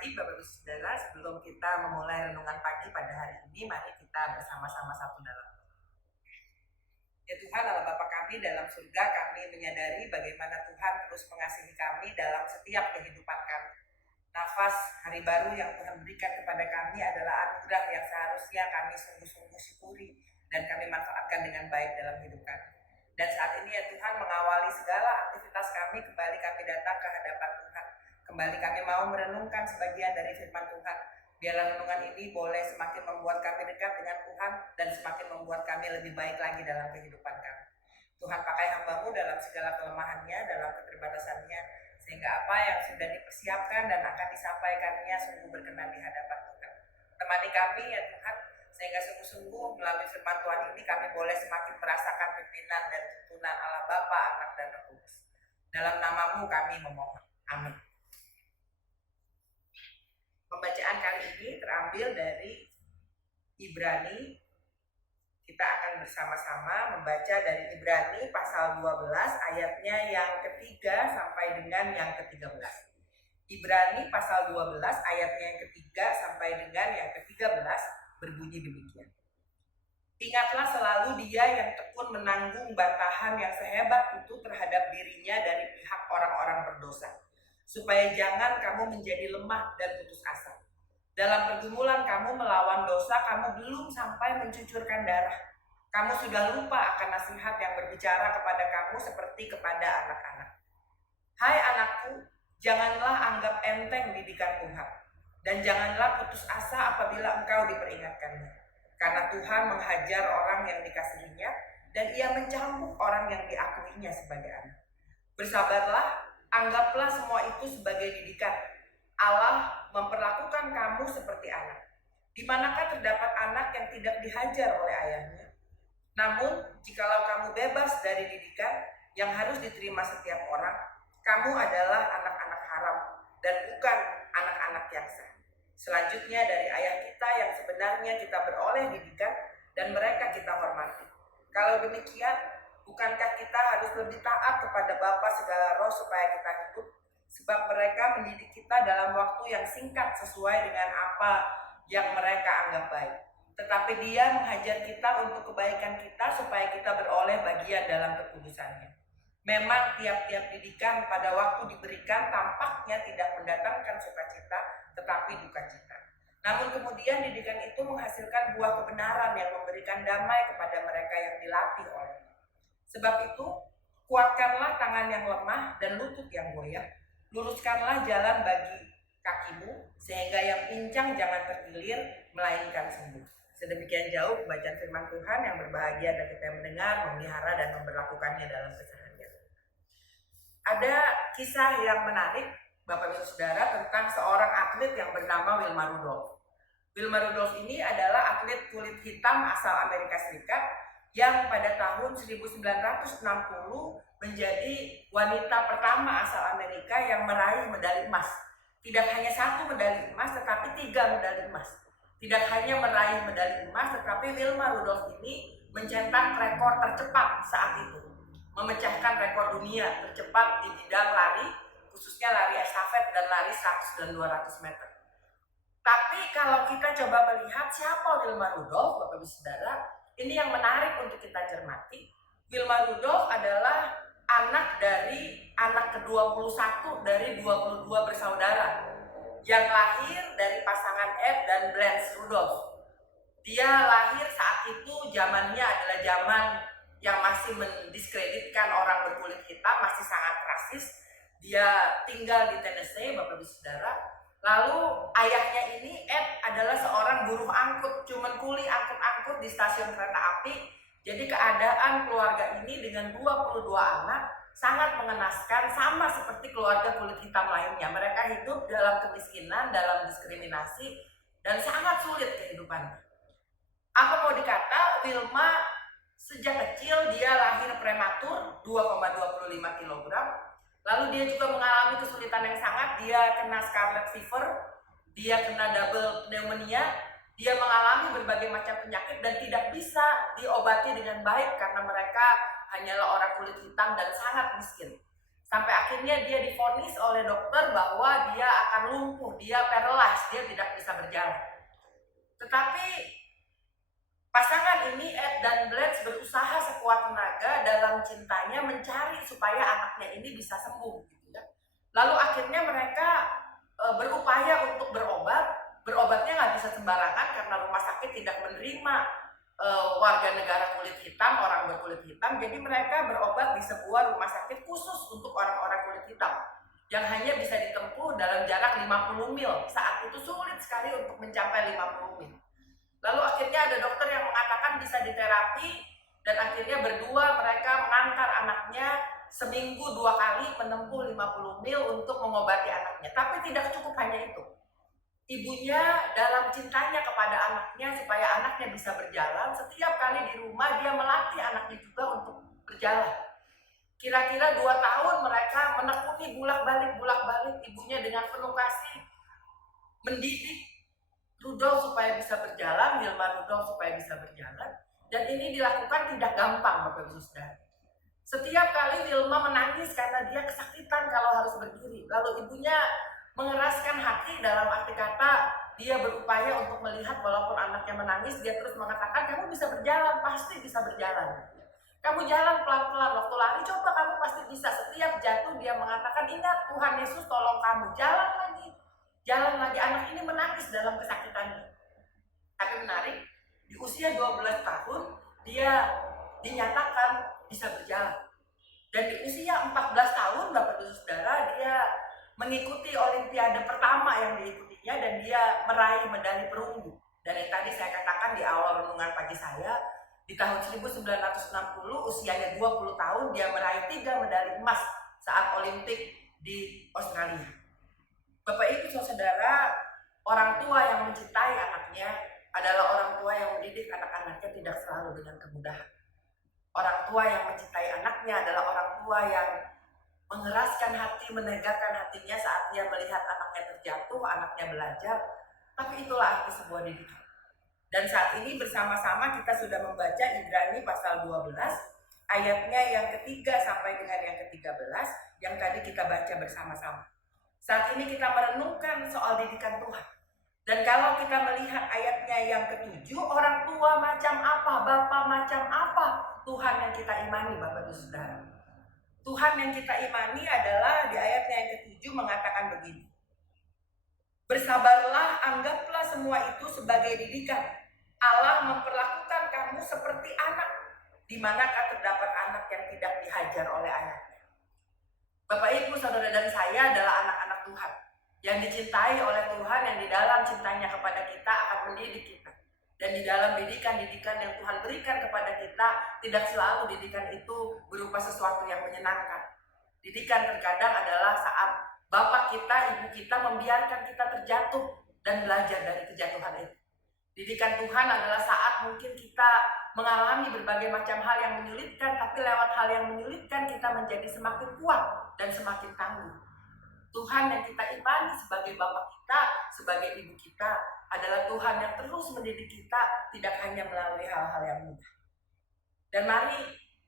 pagi Bapak Ibu Saudara, sebelum kita memulai renungan pagi pada hari ini, mari kita bersama-sama satu dalam doa. Ya Tuhan Allah Bapa kami dalam surga, kami menyadari bagaimana Tuhan terus mengasihi kami dalam setiap kehidupan kami. Nafas hari baru yang Tuhan berikan kepada kami adalah anugerah yang seharusnya kami sungguh-sungguh syukuri dan kami manfaatkan dengan baik dalam hidup kami. Dan saat ini ya Tuhan, mengawali segala aktivitas kami, kembali kami datang ke hadapan Tuhan. Kembali kami mau merenungkan sebagian dari firman Tuhan. Biarlah renungan ini boleh semakin membuat kami dekat dengan Tuhan dan semakin membuat kami lebih baik lagi dalam kehidupan kami. Tuhan pakai hamba-Mu dalam segala kelemahannya, dalam keterbatasannya, sehingga apa yang sudah dipersiapkan dan akan disampaikannya sungguh berkenan di hadapan Tuhan. Temani kami ya Tuhan, sehingga sungguh-sungguh melalui firman Tuhan ini kami boleh semakin merasakan pimpinan dan tuntunan Allah Bapa, Anak, dan Roh Kudus. Dalam nama-Mu kami memohon. Amin. Pembacaan kali ini terambil dari Ibrani. Kita akan bersama-sama membaca dari Ibrani pasal 12 ayatnya yang ketiga sampai dengan yang ke-13. Ibrani pasal 12 ayatnya yang ketiga sampai dengan yang ke-13 berbunyi demikian. Ingatlah selalu Dia yang tekun menanggung bantahan yang sehebat itu terhadap dirinya dari pihak orang-orang berdosa, supaya jangan kamu menjadi lemah dan putus asa. Dalam pergumulan kamu melawan dosa, kamu belum sampai mencucurkan darah. Kamu sudah lupa akan nasihat yang berbicara kepada kamu seperti kepada anak-anak. Hai anakku, janganlah anggap enteng didikan Tuhan, dan janganlah putus asa apabila engkau diperingatkannya. Karena Tuhan menghajar orang yang dikasihinya, dan Ia mencambuk orang yang diakuinya sebagai anak. Bersabarlah, anggaplah semua itu sebagai didikan. Allah memperlakukan kamu seperti anak. Di manakah terdapat anak yang tidak dihajar oleh ayahnya? Namun, jikalau kamu bebas dari didikan yang harus diterima setiap orang, kamu adalah anak-anak haram dan bukan anak-anak yang sah. Selanjutnya dari ayah kita yang sebenarnya kita beroleh didikan dan mereka kita hormati. Kalau demikian, bukankah kita harus lebih taat kepada Bapa segala roh supaya kita hidup? Sebab mereka mendidik kita dalam waktu yang singkat sesuai dengan apa yang mereka anggap baik. Tetapi Dia menghajar kita untuk kebaikan kita supaya kita beroleh bagian dalam kekudusannya. Memang tiap-tiap didikan pada waktu diberikan tampaknya tidak mendatangkan sukacita, tetapi duka cita. Namun kemudian didikan itu menghasilkan buah kebenaran yang memberikan damai kepada mereka yang dilatih olehnya. Sebab itu, kuatkanlah tangan yang lemah dan lutut yang goyah. Luruskanlah jalan bagi kakimu, sehingga yang pincang jangan terkilir, melainkan sembuh. Sedemikian jauh pembacaan firman Tuhan. Yang berbahagia dan kita mendengar, memelihara, dan memperlakukannya dalam keseharian. Ada kisah yang menarik, Bapak Ibu Saudara, tentang seorang atlet yang bernama Wilma Rudolph. Wilma Rudolph ini adalah atlet kulit hitam asal Amerika Serikat yang pada tahun 1960 menjadi wanita pertama asal Amerika yang meraih medali emas. Tidak hanya satu medali emas, tetapi 3 medali emas. Tidak hanya meraih medali emas, tetapi Wilma Rudolph ini mencetak rekor tercepat saat itu, memecahkan rekor dunia tercepat di bidang lari, khususnya lari estafet dan lari 100 dan 200 meter. Tapi kalau kita coba melihat siapa Wilma Rudolph, Bapak Ibu Saudara, ini yang menarik untuk kita cermati. Wilma Rudolph adalah anak ke-21 dari 22 bersaudara yang lahir dari pasangan Ed dan Blanche Rudolph. Dia lahir saat itu zamannya adalah zaman yang masih mendiskreditkan orang berkulit hitam, masih sangat rasis. Dia tinggal di Tennessee, Bapak Ibu Saudara. Lalu ayahnya ini, Ed, adalah seorang buruh angkut, cuman kuli angkut-angkut di stasiun kereta api. Jadi keadaan keluarga ini dengan 22 anak sangat mengenaskan, sama seperti keluarga kulit hitam lainnya. Mereka hidup dalam kemiskinan, dalam diskriminasi, dan sangat sulit kehidupannya. Apa mau dikata, Wilma sejak kecil dia lahir prematur 2,25 kg. Lalu dia juga mengalami kesulitan yang sangat. Dia kena scarlet fever, dia kena double pneumonia, dia mengalami berbagai macam penyakit dan tidak bisa diobati dengan baik karena mereka hanyalah orang kulit hitam dan sangat miskin. Sampai akhirnya dia divonis oleh dokter bahwa dia akan lumpuh, dia paralyzed, dia tidak bisa berjalan. Tetapi pasangan ini, Ed dan Blanche, berusaha sekuat tenaga dalam cintanya mencari supaya anaknya ini bisa sembuh, gitu ya. Lalu akhirnya mereka berupaya untuk berobatnya nggak bisa sembarangan karena rumah sakit tidak menerima warga negara kulit hitam, orang berkulit hitam. Jadi mereka berobat di sebuah rumah sakit khusus untuk orang-orang kulit hitam yang hanya bisa ditempuh dalam jarak 50 mil. Saat itu sulit sekali untuk mencapai 50 mil. Lalu akhirnya ada dokter yang mengatakan bisa diterapi, dan akhirnya berdua mereka mengantar anaknya seminggu 2 kali menempuh 50 mil untuk mengobati anaknya. Tapi tidak cukup hanya itu. Ibunya dalam cintanya kepada anaknya supaya anaknya bisa berjalan, setiap kali di rumah dia melatih anaknya juga untuk berjalan. Kira-kira 2 tahun mereka menekuni bulak-balik ibunya dengan penuh kasih, mendidik Rudolf supaya bisa berjalan, Wilma Rudolf supaya bisa berjalan. Dan ini dilakukan tidak gampang, Bapak Ibu Saudara. Setiap kali Wilma menangis karena dia kesakitan kalau harus berdiri. Lalu ibunya mengeraskan hati, dalam arti kata dia berupaya untuk melihat walaupun anaknya menangis, dia terus mengatakan, kamu bisa berjalan, pasti bisa berjalan. Kamu jalan pelan-pelan, waktu lari coba kamu pasti bisa. Setiap jatuh dia mengatakan, ingat Tuhan Yesus tolong kamu, jalan lagi. Jalan lagi. Anak ini menangis dalam kesakitannya. Tapi menarik, di usia 12 tahun dia dinyatakan bisa berjalan. Dan di usia 14 tahun Bapak Ibu Saudara, dia mengikuti olimpiade pertama yang diikutinya dan dia meraih medali perunggu. Dan yang tadi saya katakan di awal renungan pagi saya, di tahun 1960 usianya 20 tahun dia meraih 3 medali emas saat Olimpik di Australia. Bapak Ibu Saudara, orang tua yang mencintai anaknya adalah orang tua yang mendidik anak-anaknya tidak selalu dengan kemudahan. Orang tua yang mencintai anaknya adalah orang tua yang mengeraskan hati, menegakkan hatinya saat dia melihat anaknya terjatuh, anaknya belajar. Tapi itulah arti sebuah didikan. Dan saat ini bersama-sama kita sudah membaca Ibrani pasal 12, ayatnya yang ketiga sampai dengan yang ke-13, yang tadi kita baca bersama-sama. Saat ini kita merenungkan soal didikan Tuhan. Dan kalau kita melihat ayatnya yang ke-7, orang tua macam apa, Bapa macam apa Tuhan yang kita imani, Bapak Ibu Saudara. Tuhan yang kita imani adalah di ayatnya yang ke-7 mengatakan begini. Bersabarlah, anggaplah semua itu sebagai didikan. Allah memperlakukan kamu seperti anak, di manakah terdapat anak yang tidak dihajar oleh ayahnya. Bapak Ibu Saudara dan saya adalah anak-anak Tuhan yang dicintai oleh Tuhan, yang di dalam cintanya kepada kita akan mendidik kita. Dan di dalam didikan-didikan yang Tuhan berikan kepada kita, tidak selalu didikan itu berupa sesuatu yang menyenangkan. Didikan terkadang adalah saat bapak kita, ibu kita membiarkan kita terjatuh dan belajar dari kejatuhan itu. Didikan Tuhan adalah saat mungkin kita mengalami berbagai macam hal yang menyulitkan, tapi lewat hal yang menyulitkan kita menjadi semakin kuat dan semakin tangguh. Tuhan yang kita imani sebagai Bapa kita, sebagai Ibu kita, adalah Tuhan yang terus mendidik kita, tidak hanya melalui hal-hal yang mudah. Dan mari,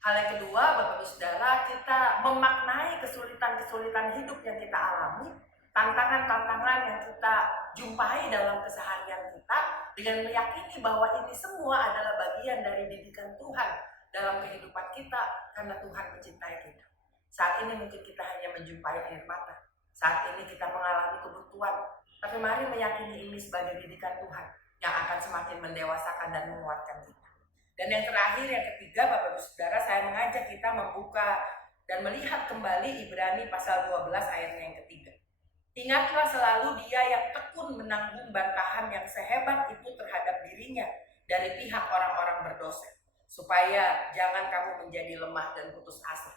hal yang kedua, Bapak Ibu Saudara, kita memaknai kesulitan-kesulitan hidup yang kita alami, tantangan-tantangan yang kita jumpai dalam keseharian kita, dengan meyakini bahwa ini semua adalah bagian dari didikan Tuhan dalam kehidupan kita, karena Tuhan mencintai kita. Saat ini mungkin kita hanya menjumpai air mata, saat ini kita mengalami kebutuhan, tapi mari meyakini ini sebagai didikan Tuhan yang akan semakin mendewasakan dan menguatkan kita. Dan yang terakhir, yang ketiga, Bapak Ibu Saudara, saya mengajak kita membuka dan melihat kembali Ibrani pasal 12 ayatnya yang ketiga. Ingatlah selalu dia yang tekun menanggung bantahan yang sehebat itu terhadap dirinya dari pihak orang-orang berdosa, supaya jangan kamu menjadi lemah dan putus asa.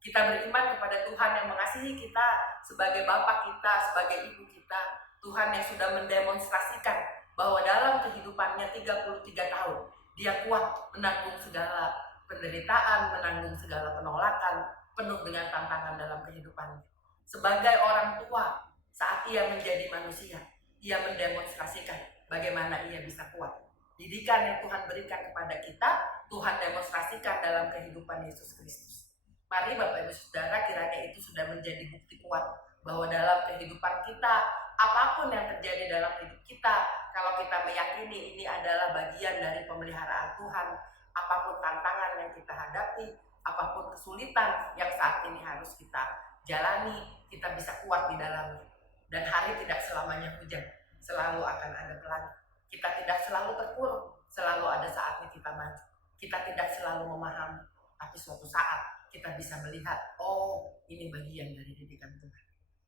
Kita beriman kepada Tuhan yang mengasihi kita sebagai Bapa kita, sebagai Ibu kita. Tuhan yang sudah mendemonstrasikan bahwa dalam kehidupannya 33 tahun, dia kuat menanggung segala penderitaan, menanggung segala penolakan, penuh dengan tantangan dalam kehidupannya. Sebagai orang tua, saat ia menjadi manusia, ia mendemonstrasikan bagaimana ia bisa kuat. Didikan yang Tuhan berikan kepada kita, Tuhan demonstrasikan dalam kehidupan Yesus Kristus. Mari Bapak Ibu Saudara, kiranya itu sudah menjadi bukti kuat bahwa dalam kehidupan kita, apapun yang terjadi dalam hidup kita, kalau kita meyakini ini adalah bagian dari pemeliharaan Tuhan, apapun tantangan yang kita hadapi, apapun kesulitan yang saat ini harus kita jalani, kita bisa kuat di dalamnya. Dan hari tidak selamanya hujan, selalu akan ada pelangi. Kita tidak selalu terpuruk, selalu ada saatnya kita maju. Kita tidak selalu memahami, tapi suatu saat kita bisa melihat, oh ini bagian dari didikan Tuhan.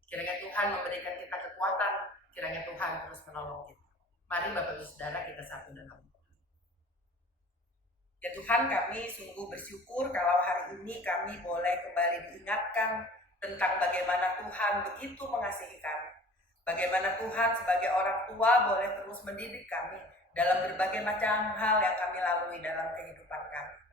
Kiranya Tuhan memberikan kita kekuatan, kiranya Tuhan terus menolong kita. Mari Bapak Ibu Saudara, kita satu dalam doa. Ya Tuhan, kami sungguh bersyukur kalau hari ini kami boleh kembali diingatkan tentang bagaimana Tuhan begitu mengasihi kami. Bagaimana Tuhan sebagai orang tua boleh terus mendidik kami dalam berbagai macam hal yang kami lalui dalam kehidupan kami.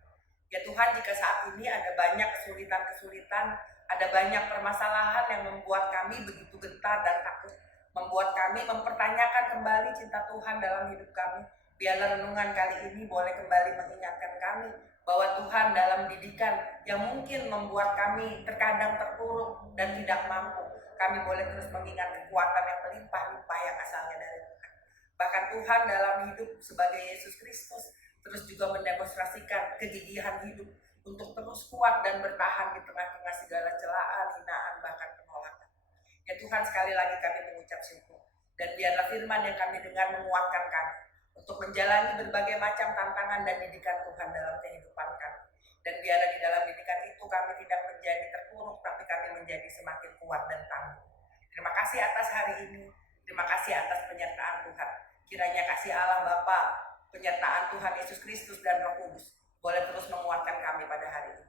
Ya Tuhan, jika saat ini ada banyak kesulitan-kesulitan, ada banyak permasalahan yang membuat kami begitu gentar dan takut, membuat kami mempertanyakan kembali cinta Tuhan dalam hidup kami, biarlah renungan kali ini boleh kembali mengingatkan kami bahwa Tuhan dalam didikan yang mungkin membuat kami terkadang terpuruk dan tidak mampu, kami boleh terus mengingat kekuatan yang melimpah-limpah yang asalnya dari Tuhan. Bahkan Tuhan dalam hidup sebagai Yesus Kristus terus juga mendemonstrasikan kegigihan hidup untuk terus kuat dan bertahan di tengah-tengah segala celaan, hinaan, bahkan penolakan. Ya Tuhan, sekali lagi kami mengucap syukur. Dan biarlah firman yang kami dengar menguatkan kami untuk menjalani berbagai macam tantangan dan didikan Tuhan dalam kehidupan kami. Dan biarlah di dalam didikan itu kami tidak menjadi terpuruk, tapi kami menjadi semakin kuat dan tangguh. Terima kasih atas hari ini. Terima kasih atas penyertaan Tuhan. Kiranya kasih Allah Bapa, penyertaan Tuhan Yesus Kristus dan Roh Kudus boleh terus menguatkan kami pada hari ini.